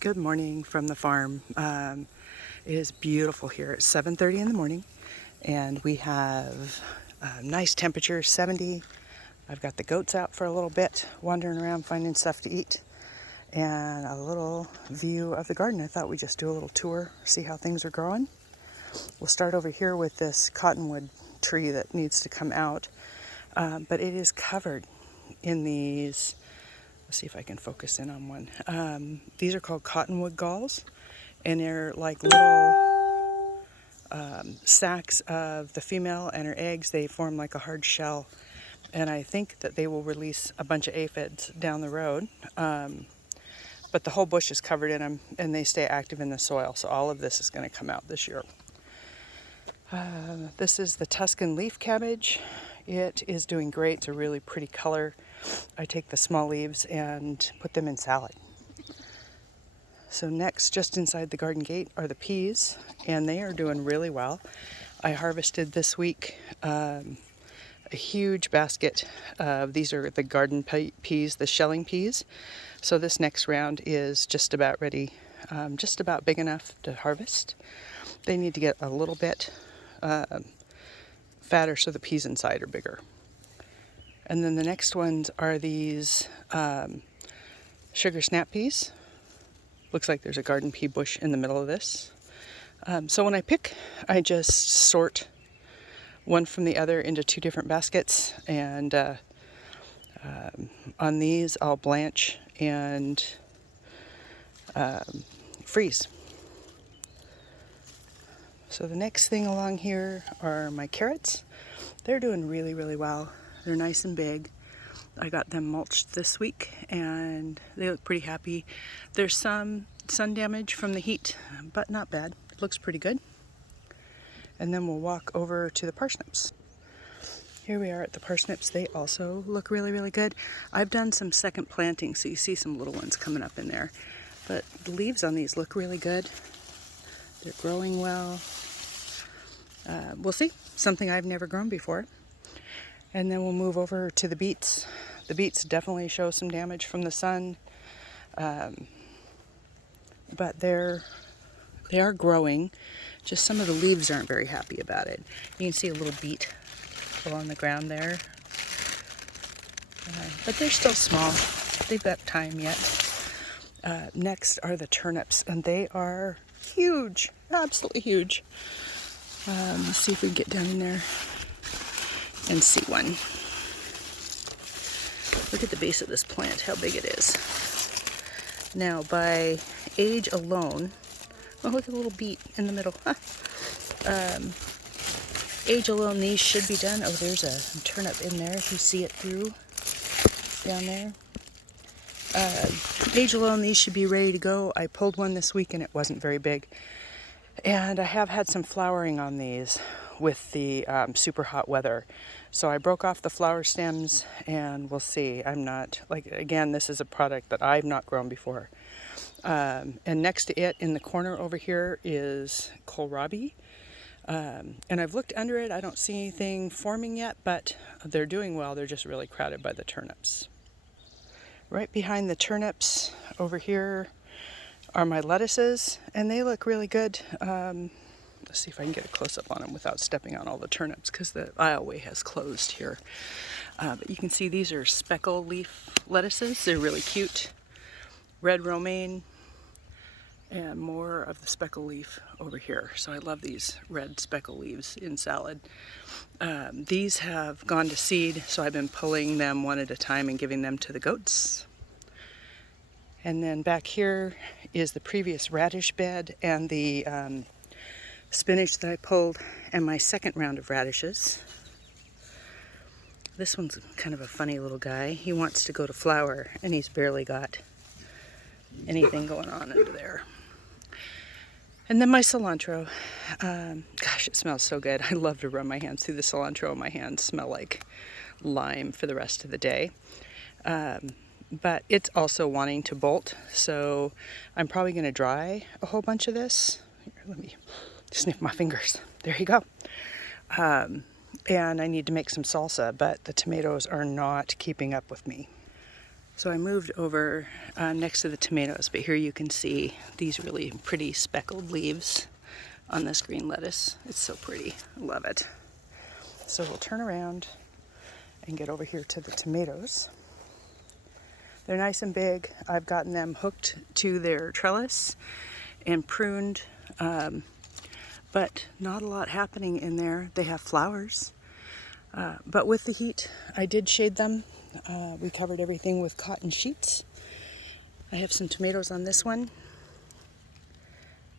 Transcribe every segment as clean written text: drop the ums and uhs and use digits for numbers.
Good morning from the farm. It is beautiful here. It's 7:30 in the morning and we have a nice temperature, 70. I've got the goats out for a little bit, wandering around finding stuff to eat, and a little view of the garden. I thought we'd just do a little tour, see how things are growing. We'll start over here with this cottonwood tree that needs to come out, but it is covered in these. Let's see if I can focus in on one. These are called cottonwood galls, and they're like little sacs of the female and her eggs. They form like a hard shell, and I think that they will release a bunch of aphids down the road. But the whole bush is covered in them, and they stay active in the soil, so all of this is going to come out this year. This is the Tuscan leaf cabbage. It is doing great. It's a really pretty color. I take the small leaves and put them in salad. So next, just inside the garden gate, are the peas, and they are doing really well. I harvested this week a huge basket. These are the garden peas, the shelling peas. So this next round is just about ready, just about big enough to harvest. They need to get a little bit fatter so the peas inside are bigger. And then the next ones are these sugar snap peas. Looks like there's a garden pea bush in the middle of this. So when I pick, I just sort one from the other into two different baskets. And on these, I'll blanch and freeze. So the next thing along here are my carrots. They're doing really, really well. They're nice and big. I got them mulched this week and they look pretty happy. There's some sun damage from the heat, but not bad. It looks pretty good. And then we'll walk over to the parsnips. Here we are at the parsnips. They also look really, really good. I've done some second planting, so you see some little ones coming up in there. But the leaves on these look really good. They're growing well. We'll see. Something I've never grown before. And then we'll move over to the beets. The beets definitely show some damage from the sun, but they are growing. Just some of the leaves aren't very happy about it. You can see a little beet on the ground there, but they're still small. They've got time yet. Next are the turnips, and they are huge, absolutely huge. Let's see if we can get down in there and see one. Look at the base of this plant, how big it is. Now, by age alone, oh, look at the little beet in the middle. Age alone, these should be done. Oh, there's a turnip in there, if you see it through down there. Age alone, these should be ready to go. I pulled one this week and it wasn't very big. And I have had some flowering on these with the super hot weather. So I broke off the flower stems, and we'll see. I'm not, again, this is a product that I've not grown before. And next to it in the corner over here is kohlrabi. And I've looked under it. I don't see anything forming yet, but they're doing well. They're just really crowded by the turnips. Right behind the turnips over here are my lettuces, and they look really good. Let's see if I can get a close-up on them without stepping on all the turnips, because the aisleway has closed here. But you can see these are speckle leaf lettuces. They're really cute. Red romaine and more of the speckle leaf over here. So I love these red speckle leaves in salad. These have gone to seed, so I've been pulling them one at a time and giving them to the goats. And then back here is the previous radish bed and the spinach that I pulled, and my second round of radishes. This one's kind of a funny little guy. He wants to go to flower, and he's barely got anything going on under there. And then my cilantro. Gosh, it smells so good. I love to run my hands through the cilantro, and my hands smell like lime for the rest of the day. But it's also wanting to bolt, so I'm probably going to dry a whole bunch of this. Here, let me sniff my fingers. There you go. And I need to make some salsa, but the tomatoes are not keeping up with me. So I moved over next to the tomatoes, but here you can see these really pretty speckled leaves on this green lettuce. It's so pretty. I love it. So we'll turn around and get over here to the tomatoes. They're nice and big. I've gotten them hooked to their trellis and pruned, but not a lot happening in there. They have flowers, but with the heat, I did shade them. We covered everything with cotton sheets. I have some tomatoes on this one,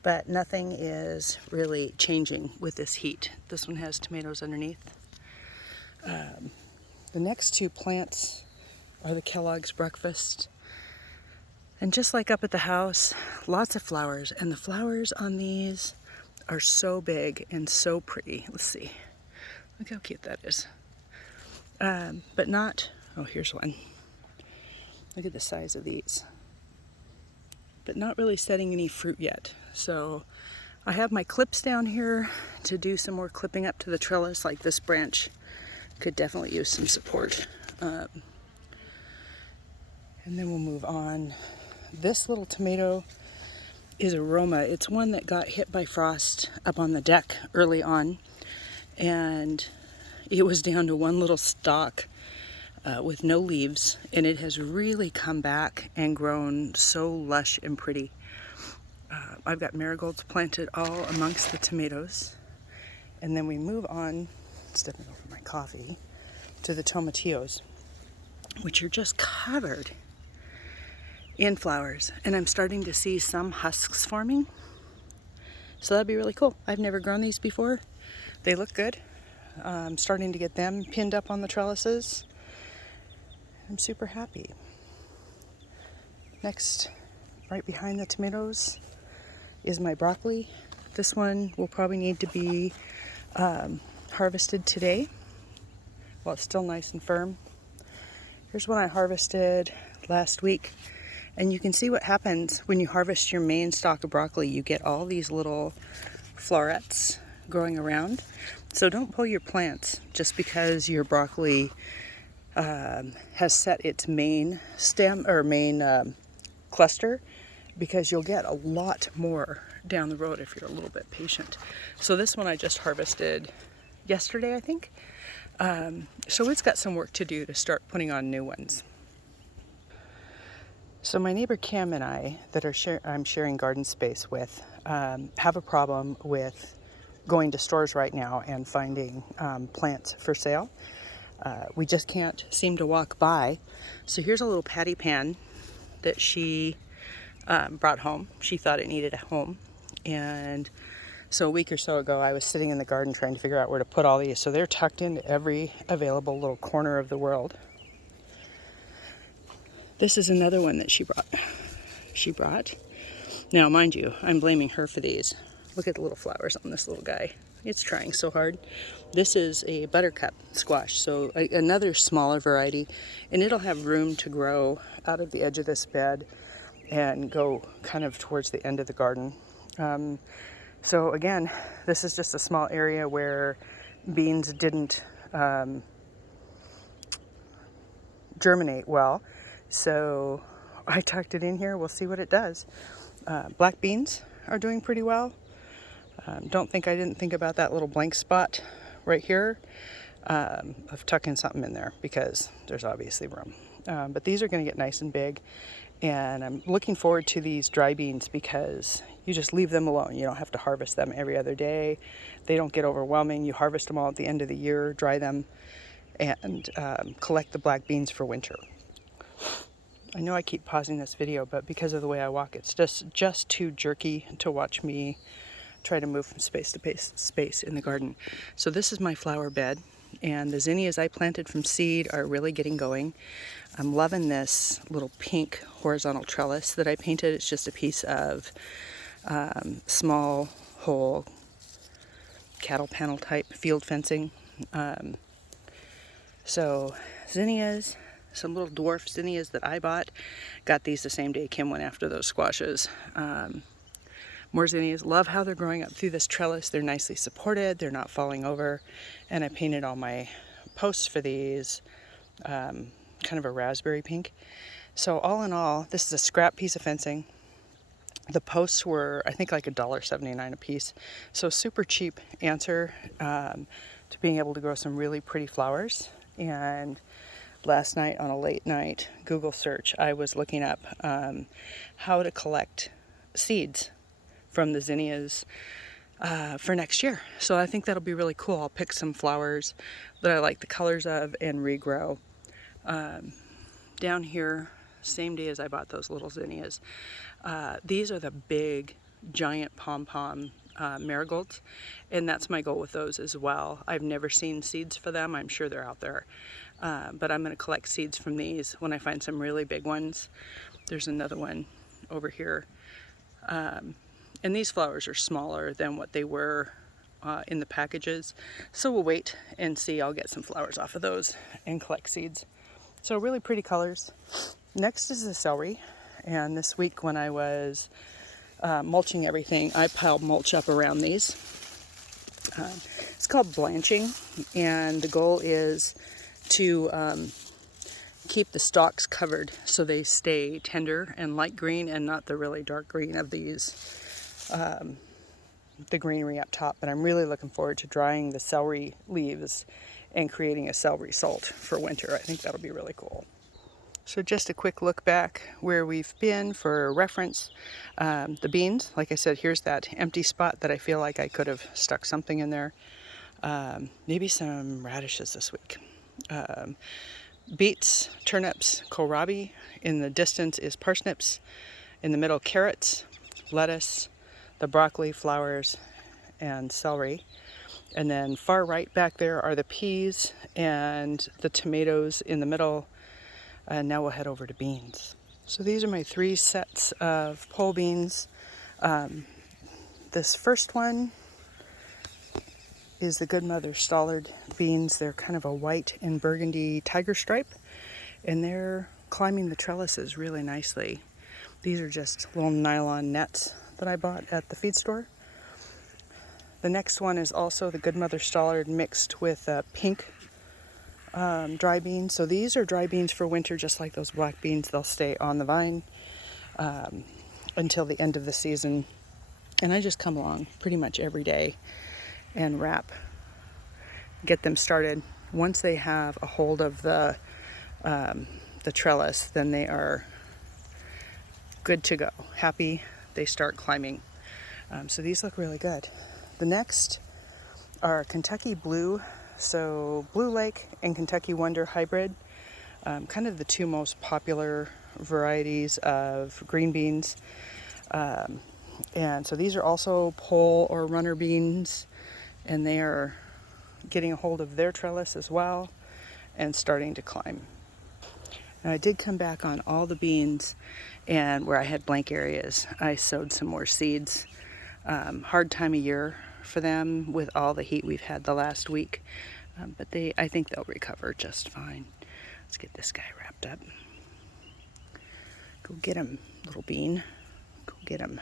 but nothing is really changing with this heat. This one has tomatoes underneath. The next two plants are the Kellogg's Breakfast. And just like up at the house, lots of flowers. And the flowers on these are so big and so pretty. Let's see. Look how cute that is. But not... Oh, here's one. Look at the size of these. But not really setting any fruit yet. So I have my clips down here to do some more clipping up to the trellis. Like this branch could definitely use some support. And then we'll move on. This little tomato is Aroma. It's one that got hit by frost up on the deck early on. And it was down to one little stalk with no leaves, and it has really come back and grown so lush and pretty. I've got marigolds planted all amongst the tomatoes, and then we move on, stepping over my coffee, to the tomatillos, which are just covered in flowers, and I'm starting to see some husks forming, so that'd be really cool. I've never grown these before. They look good. I'm starting to get them pinned up on the trellises. I'm super happy. Next, right behind the tomatoes, is my broccoli. This one will probably need to be harvested today while it's still nice and firm. Here's one I harvested last week, and you can see what happens when you harvest your main stalk of broccoli. You get all these little florets growing around. So don't pull your plants just because your broccoli has set its main stem or main cluster, because you'll get a lot more down the road if you're a little bit patient. So this one I just harvested yesterday, I think. So it's got some work to do to start putting on new ones. So my neighbor Kim and I, that I'm sharing garden space with, have a problem with going to stores right now and finding plants for sale. We just can't seem to walk by. So here's a little patty pan that she brought home. She thought it needed a home. And so a week or so ago, I was sitting in the garden trying to figure out where to put all these. So they're tucked into every available little corner of the world. This is another one that she brought. Now, mind you, I'm blaming her for these. Look at the little flowers on this little guy. It's trying so hard. This is a buttercup squash, so another smaller variety, and it'll have room to grow out of the edge of this bed and go kind of towards the end of the garden. So again, this is just a small area where beans didn't germinate well, so I tucked it in here. We'll see what it does. Black beans are doing pretty well. Don't think I didn't think about that little blank spot right here of tucking something in there, because there's obviously room. But these are going to get nice and big, and I'm looking forward to these dry beans because you just leave them alone. You don't have to harvest them every other day. They don't get overwhelming. You harvest them all at the end of the year, dry them, and collect the black beans for winter. I know I keep pausing this video, but because of the way I walk, it's just too jerky to watch me try to move from space to space in the garden. So this is my flower bed, and the zinnias I planted from seed are really getting going. I'm loving this little pink horizontal trellis that I painted. It's just a piece of small hole cattle panel type field fencing. So zinnias, some little dwarf zinnias that I bought. Got these the same day Kim went after those squashes. More zinnias. Love how they're growing up through this trellis. They're nicely supported. They're not falling over. And I painted all my posts for these kind of a raspberry pink. So all in all, this is a scrap piece of fencing. The posts were, I think, like $1.79 a piece. So super cheap answer to being able to grow some really pretty flowers. And last night on a late night Google search, I was looking up how to collect seeds from the zinnias for next year. So I think that'll be really cool. I'll pick some flowers that I like the colors of and regrow. Down here, same day as I bought those little zinnias, these are the big, giant pom-pom marigolds, and that's my goal with those as well. I've never seen seeds for them. I'm sure they're out there, but I'm going to collect seeds from these when I find some really big ones. There's another one over here, and these flowers are smaller than what they were in the packages, so we'll wait and see. I'll get some flowers off of those and collect seeds. So really pretty colors. Next is the celery, and this week when I was mulching everything, I piled mulch up around these. It's called blanching, and the goal is to keep the stalks covered so they stay tender and light green and not the really dark green of these, the greenery up top. But I'm really looking forward to drying the celery leaves and creating a celery salt for winter. I think that'll be really cool. So just a quick look back where we've been for reference. The beans, like I said, here's that empty spot that I feel like I could have stuck something in there. Maybe some radishes this week. Beets, turnips, kohlrabi. In the distance is parsnips. In the middle, carrots, lettuce, the broccoli, flowers, and celery. And then far right back there are the peas and the tomatoes in the middle. And now we'll head over to beans. So these are my 3 sets of pole beans. This first one is the Good Mother Stallard beans. They're kind of a white and burgundy tiger stripe, and they're climbing the trellises really nicely. These are just little nylon nets that I bought at the feed store. The next one is also the Good Mother Stallard mixed with pink dry beans. So these are dry beans for winter, just like those black beans. They'll stay on the vine until the end of the season. And I just come along pretty much every day and get them started. Once they have a hold of the trellis, then they are good to go. Happy, they start climbing. So these look really good. The next are Kentucky Blue. So Blue Lake and Kentucky Wonder hybrid, kind of the 2 most popular varieties of green beans. And so these are also pole or runner beans, and they are getting a hold of their trellis as well and starting to climb. Now I did come back on all the beans, and where I had blank areas, I sowed some more seeds. Hard time of year for them with all the heat we've had the last week, but I think they'll recover just fine. Let's get this guy wrapped up. Go get him, little bean. Go get him.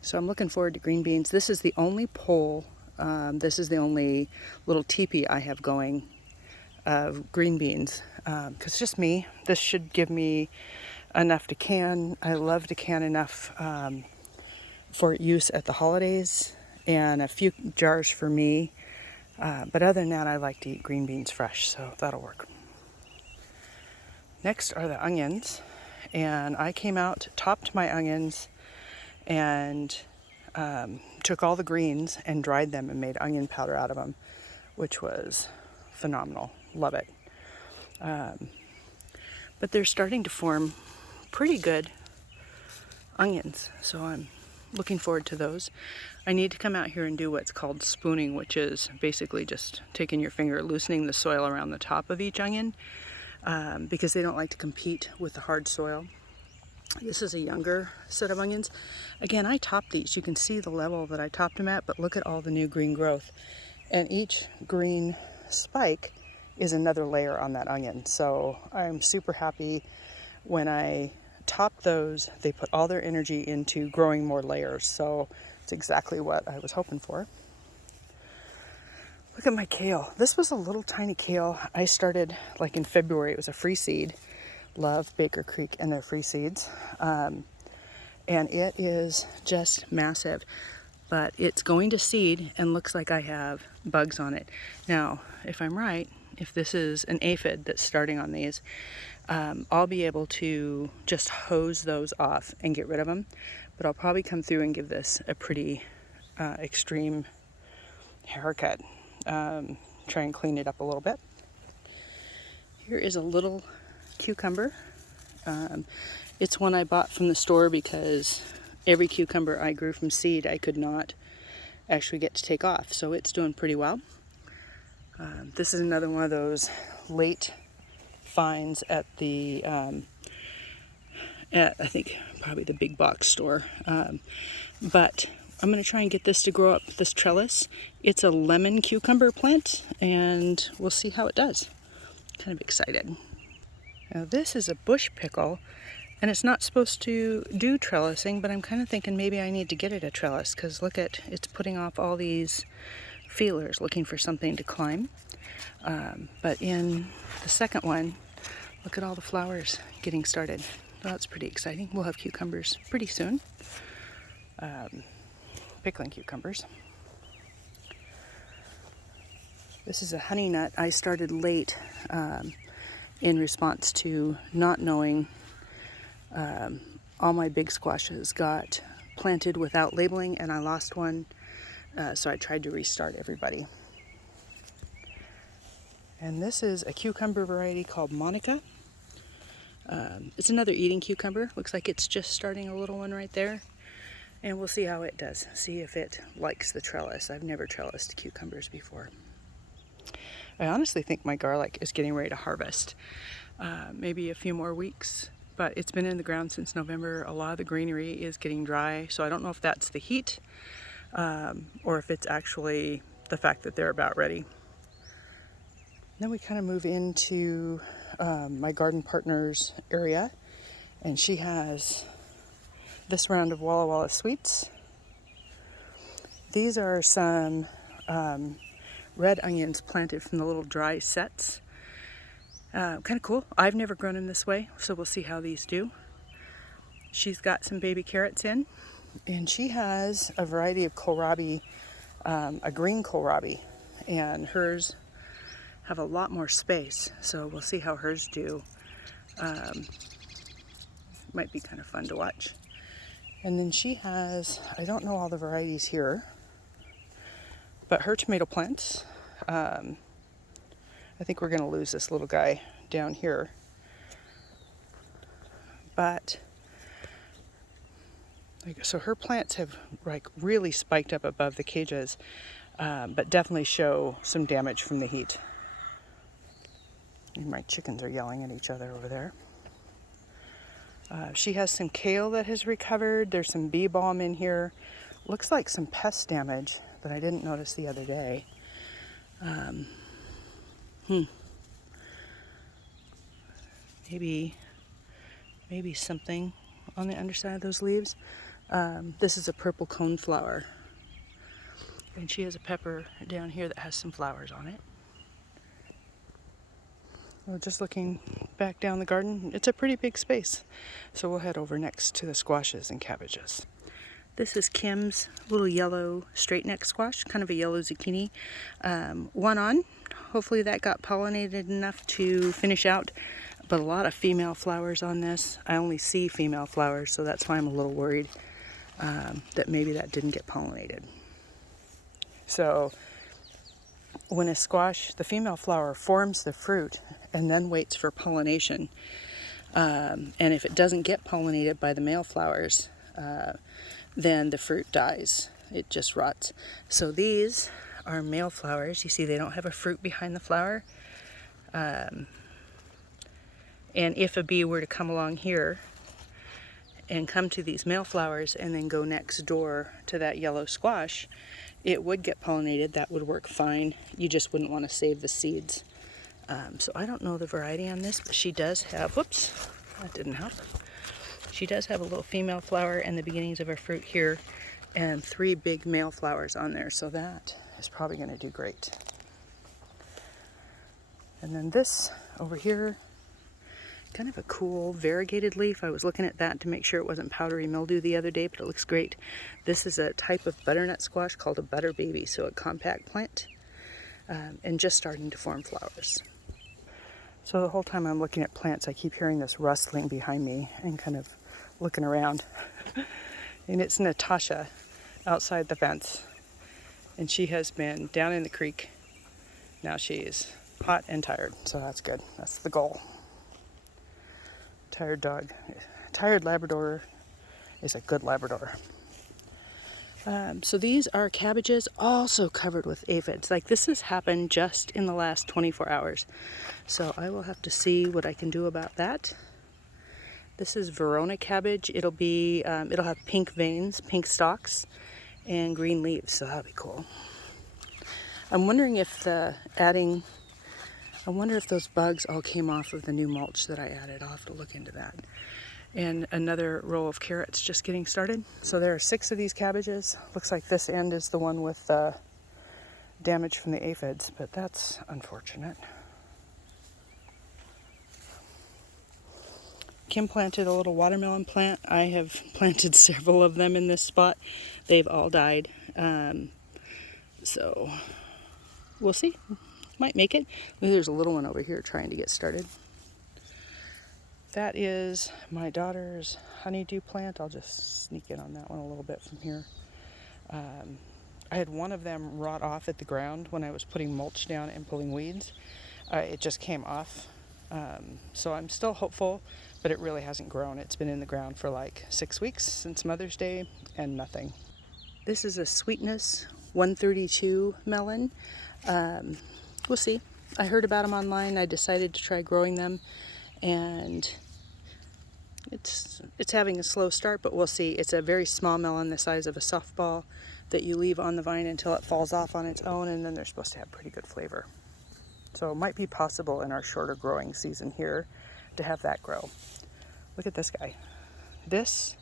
So I'm looking forward to green beans. This is the only pole, this is the only little teepee I have going of green beans, because it's just me. This should give me enough to can. I love to can enough for use at the holidays, and a few jars for me. But other than that, I like to eat green beans fresh, so that'll work. Next are the onions, and I came out, topped my onions, and took all the greens and dried them and made onion powder out of them, which was phenomenal. Love it. But they're starting to form pretty good onions, so I'm looking forward to those. I need to come out here and do what's called spooning, which is basically just taking your finger, loosening the soil around the top of each onion, because they don't like to compete with the hard soil. This is a younger set of onions. Again, I topped these. You can see the level that I topped them at, but look at all the new green growth. And each green spike is another layer on that onion. So I'm super happy when I top those. They put all their energy into growing more layers. So it's exactly what I was hoping for. Look at my kale. This was a little tiny kale. I started like in February. It was a free seed. love Baker Creek and their free seeds. And it is just massive, but it's going to seed and looks like I have bugs on it. Now, if I'm right, if this is an aphid that's starting on these, I'll be able to just hose those off and get rid of them, but I'll probably come through and give this a pretty extreme haircut. Try and clean it up a little bit. Here is a little cucumber. It's one I bought from the store because every cucumber I grew from seed I could not actually get to take off, so it's doing pretty well. This is another one of those late finds at the at I think probably the big box store, but I'm going to try and get this to grow up, this trellis. It's a lemon cucumber plant, and we'll see how it does. Kind of excited. Now this is a bush pickle, and it's not supposed to do trellising, but I'm kind of thinking maybe I need to get it a trellis, because look at, it's putting off all these feelers looking for something to climb. But in the second one, look at all the flowers getting started. Well, that's pretty exciting. We'll have cucumbers pretty soon. Pickling cucumbers. This is a honey nut I started late in response to not knowing all my big squashes got planted without labeling, and I lost one, so I tried to restart everybody. And this is a cucumber variety called Monica. It's another eating cucumber. Looks like it's just starting a little one right there. And we'll see how it does. See if it likes the trellis. I've never trellised cucumbers before. I honestly think my garlic is getting ready to harvest. Maybe a few more weeks, but it's been in the ground since November. A lot of the greenery is getting dry, so I don't know if that's the heat or if it's actually the fact that they're about ready. Then we kind of move into my garden partner's area, and she has this round of Walla Walla sweets. These are some red onions planted from the little dry sets. Kind of cool. I've never grown them this way, so we'll see how these do. She's got some baby carrots in, and she has a variety of kohlrabi, a green kohlrabi, and hers have a lot more space, so we'll see how hers do. Might be kind of fun to watch. And then she has, I don't know all the varieties here, but her tomato plants, I think we're going to lose this little guy down here. But, so her plants have like really spiked up above the cages, but definitely show some damage from the heat. And my chickens are yelling at each other over there. She has some kale that has recovered. There's some bee balm in here. Looks like some pest damage that I didn't notice the other day. Maybe something on the underside of those leaves. This is a purple coneflower. And she has a pepper down here that has some flowers on it. Well, just looking back down the garden, it's a pretty big space. So we'll head over next to the squashes and cabbages. This is Kim's little yellow straight neck squash, kind of a yellow zucchini. One on. Hopefully that got pollinated enough to finish out, but a lot of female flowers on this. I only see female flowers, so that's why I'm a little worried that maybe that didn't get pollinated. So when a squash, the female flower forms the fruit and then waits for pollination. And if it doesn't get pollinated by the male flowers, then the fruit dies. It just rots. So these are male flowers. You see they don't have a fruit behind the flower. And if a bee were to come along here and come to these male flowers and then go next door to that yellow squash, it would get pollinated. That would work fine. You just wouldn't want to save the seeds. So I don't know the variety on this, but she does have, whoops, that didn't help. She does have a little female flower and the beginnings of her fruit here, and 3 big male flowers on there. So that is probably going to do great. And then this over here kind of a cool variegated leaf. I was looking at that to make sure it wasn't powdery mildew the other day, but it looks great. This is a type of butternut squash called a butter baby, so a compact plant, and just starting to form flowers. So the whole time I'm looking at plants, I keep hearing this rustling behind me and kind of looking around. And it's Natasha outside the fence. And she has been down in the creek. Now she's hot and tired, so that's good. That's the goal. Tired dog. Tired Labrador is a good Labrador. So these are cabbages also covered with aphids. Like, this has happened just in the last 24 hours. So I will have to see what I can do about that. This is Verona cabbage. It'll have pink veins, pink stalks, and green leaves. So that'll be cool. I'm wondering if I wonder if those bugs all came off of the new mulch that I added. I'll have to look into that. And another row of carrots just getting started. So there are 6 of these cabbages. Looks like this end is the one with damage from the aphids, but that's unfortunate. Kim planted a little watermelon plant. I have planted several of them in this spot. They've all died. So we'll see. Might make it. Maybe there's a little one over here trying to get started. That is my daughter's honeydew plant. I'll just sneak in on that one a little bit from here. I had one of them rot off at the ground when I was putting mulch down and pulling weeds. It just came off. So I'm still hopeful, but it really hasn't grown. It's been in the ground for like 6 weeks since Mother's Day and nothing. This is a Sweetness 132 melon. We'll see. I heard about them online. I decided to try growing them, and it's having a slow start, but we'll see. It's a very small melon the size of a softball that you leave on the vine until it falls off on its own, and then they're supposed to have pretty good flavor. So it might be possible in our shorter growing season here to have that grow. Look at this guy. This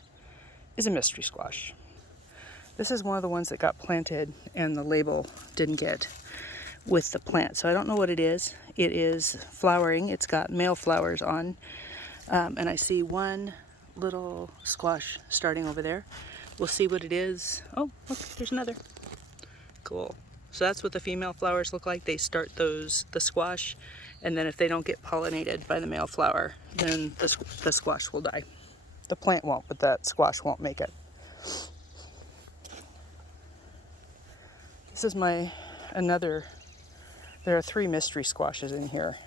is a mystery squash. This is one of the ones that got planted and the label didn't get with the plant. So I don't know what it is. It is flowering. It's got male flowers on. And I see one little squash starting over there. We'll see what it is. Oh, look, there's another. Cool. So that's what the female flowers look like. They start the squash, and then if they don't get pollinated by the male flower, then the squash will die. The plant won't, but that squash won't make it. This is there are 3 mystery squashes in here.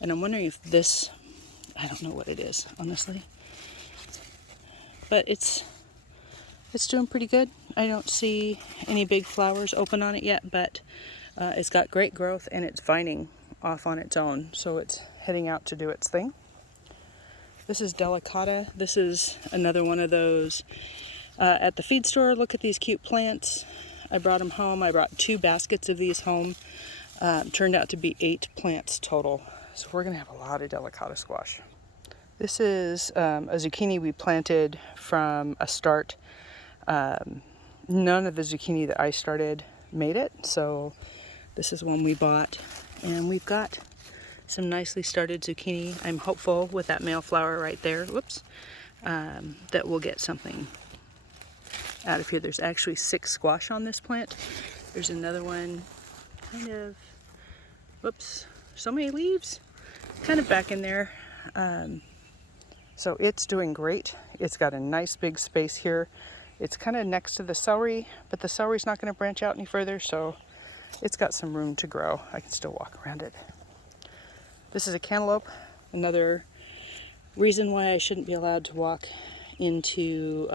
And I'm wondering if this, I don't know what it is, honestly. But it's doing pretty good. I don't see any big flowers open on it yet, but it's got great growth and it's vining off on its own. So it's heading out to do its thing. This is Delicata. This is another one of those at the feed store. Look at these cute plants. I brought them home. I brought 2 baskets of these home. Turned out to be 8 plants total. So we're going to have a lot of Delicata squash. This is a zucchini we planted from a start. None of the zucchini that I started made it, so this is one we bought. And we've got some nicely started zucchini. I'm hopeful with that male flower right there, that we'll get something out of here. There's actually 6 squash on this plant. There's another one so many leaves kind of back in there. So it's doing great. It's got a nice big space here. It's kind of next to the celery, but the celery's not going to branch out any further, so it's got some room to grow. I can still walk around it. This is a cantaloupe. Another reason why I shouldn't be allowed to walk into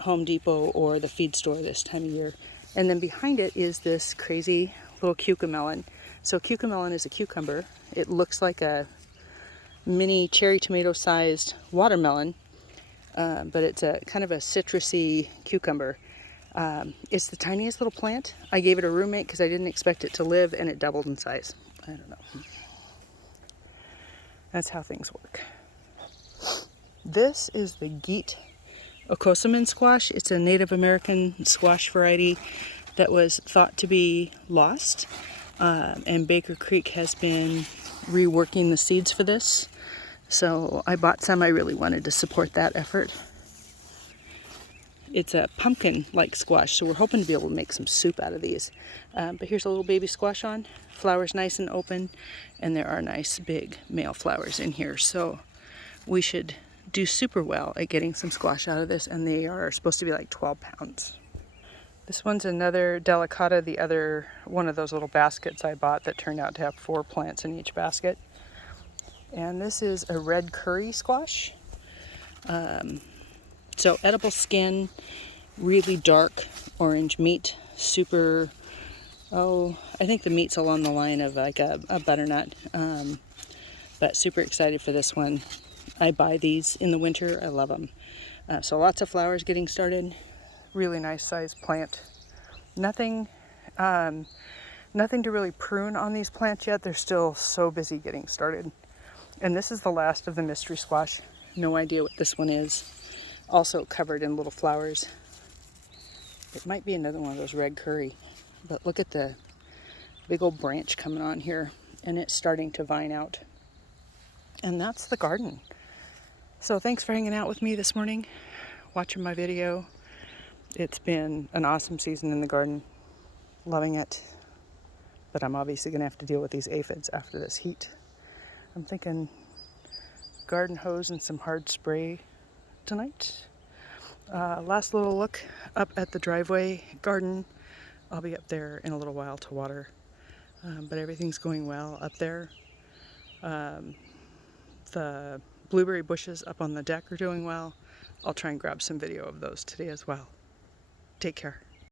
Home Depot or the feed store this time of year. And then behind it is this crazy little cucamelon. So cucamelon is a cucumber. It looks like a mini cherry tomato sized watermelon, but it's a kind of a citrusy cucumber. It's the tiniest little plant. I gave it a roommate because I didn't expect it to live, and it doubled in size. I don't know. That's how things work. This is the Geet Okosaman squash. It's a Native American squash variety that was thought to be lost. And Baker Creek has been reworking the seeds for this. So I bought some. I really wanted to support that effort. It's a pumpkin-like squash, so we're hoping to be able to make some soup out of these. But here's a little baby squash on. Flowers nice and open, and there are nice big male flowers in here. So we should do super well at getting some squash out of this, and they are supposed to be like 12 pounds. This one's another delicata, the other one of those little baskets I bought that turned out to have 4 plants in each basket. And this is a red curry squash. So edible skin, really dark orange meat, super, I think the meat's along the line of like a butternut, but super excited for this one. I buy these in the winter, I love them. So lots of flowers getting started, really nice sized plant. Nothing to really prune on these plants yet, they're still so busy getting started. And this is the last of the mystery squash. No idea what this one is. Also covered in little flowers. It might be another one of those red curry, but look at the big old branch coming on here, and it's starting to vine out. And that's the garden. So thanks for hanging out with me this morning, watching my video. It's been an awesome season in the garden, loving it, but I'm obviously gonna have to deal with these aphids after this heat. I'm thinking garden hose and some hard spray tonight. Last little look up at the driveway garden. I'll be up there in a little while to water, but everything's going well up there. The blueberry bushes up on the deck are doing well. I'll try and grab some video of those today as well. Take care.